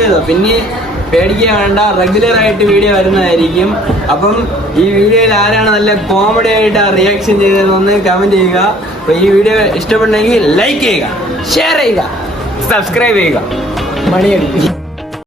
ചെയ്തോ. പിന്നെ പേടിക്കുക വേണ്ട, റെഗുലർ ആയിട്ട് വീഡിയോ വരുന്നതായിരിക്കും. അപ്പം ഈ വീഡിയോയിൽ ആരാണ് നല്ല കോമഡി ആയിട്ട് റിയാക്ഷൻ ചെയ്തതെന്നൊന്ന് കമന്റ് ചെയ്യുക. അപ്പോൾ ഈ വീഡിയോ ഇഷ്ടപ്പെട്ടെങ്കിൽ ലൈക്ക് ചെയ്യുക, ഷെയർ ചെയ്യുക, സബ്സ്ക്രൈബ് ചെയ്യുക, മണിയടിക്കുക.